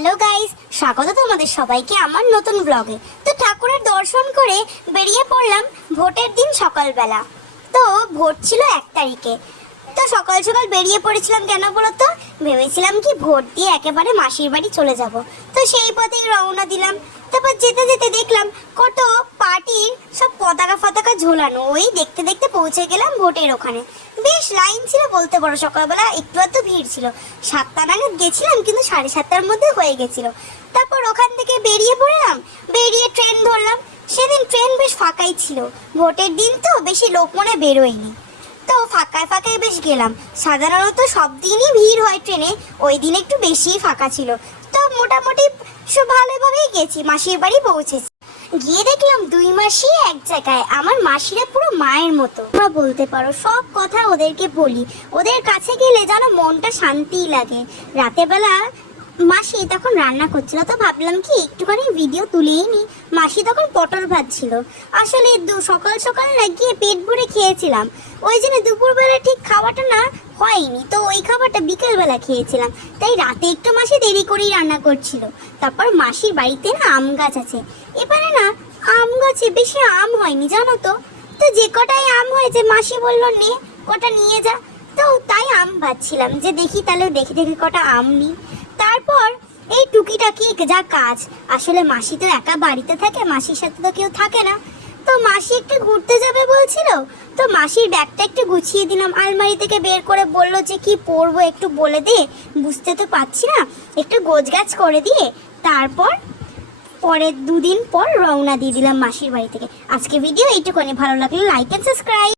Hello guys, স্বাগত তোমাদের সবাইকে আমার নতুন ব্লগে। তো ঠাকুরের দর্শন করে বেরিয়ে পড়লাম ভোটের দিন সকালবেলা। তো ভোট ছিল 1 তারিখে। তো সকাল সকাল বেরিয়ে পড়েছিলাম কেন বলো তো, ভেবেছিলাম কি ভোট দিয়ে একেবারে মাসির বাড়ি চলে যাব। তো সেই পথেই রওনা দিলাম। তারপর যেতে যেতে দেখলাম কত পার্টির সব পতাকা ফতাকা ঝোলানো। ওই দেখতে দেখতে পৌঁছে গেলাম ভোটের ওখানে। বেশ লাইন ছিল বলতে পারো, সকালবেলা একটু একটু ভিড় ছিল। 7টা নাগাদ গেছিলাম, কিন্তু 7:30টার মধ্যে হয়ে গেছিল। তারপর ওখান থেকে বেরিয়ে পড়লাম, বেরিয়ে ট্রেন ধরলাম। সেদিন ট্রেন বেশ ফাঁকাই ছিল, ভোটের দিন তো বেশি লোক মনে বেরোয়নি। তো ফাঁকায় ফাঁকায় বেশ গেলাম। সাধারণত সব দিনই ভিড় হয় ট্রেনে, ওই দিন একটু বেশিই ফাঁকা ছিল। তো মোটামুটি সব ভালোভাবেই গেছি, মাসির বাড়ি পৌঁছেছি। গিয়ে দেখলাম 2 মাসি এক জায়গায়। আমার মাসিরা পুরো মায়ের মতো, তোমরা বলতে পারো। সব কথা ওদেরকে বলি, ওদের কাছে গেলে যেন মনটা শান্তিই লাগে। রাতের বেলা মাসি তখন রান্না করছিল, তো ভাবলাম কি একটুখানি ভিডিও তুলেই নি। মাসি তখন পটল ভাজছিল। আসলে সকাল সকাল না গিয়ে পেট ভরে খেয়েছিলাম, ওই জন্য দুপুরবেলা ঠিক খাওয়াটা না হয়নি। তো ওই খাবারটা বিকেলবেলা খেয়েছিলাম, তাই রাতে একটু মাসি দেরি করেই রান্না করছিল। তারপর মাসির বাড়িতে না আম গাছ আছে। এবারে না আম গাছে বেশি আম হয়নি জানো তো। তো যে কটাই আম হয়েছে মাসি বলল নে কটা নিয়ে যা। তো তাই আম ভাজছিলাম, যে দেখি তাহলে দেখে দেখে কটা আম নিই। তারপর এই টুকিটাকি যা কাজ, আসলে মাসি তো একা বাড়িতে থাকে, মাসির সাথে তো কেউ থাকে না। তো মাসি একটু ঘুরতে যাবে বলছিল, তো মাসির ব্যাগটা একটু গুছিয়ে দিলাম। আলমারি থেকে বের করে বলল যে কি পরবো একটু বলে দে, বুঝতে তো পারছি না, একটু গোছগাছ করে দিয়ে তারপর পরের 2 দিন পর রওনা দিয়ে দিলাম মাসির বাড়ি থেকে। আজকে ভিডিও এইটুকুনি, ভালো লাগলে লাইক এন্ড সাবস্ক্রাইব।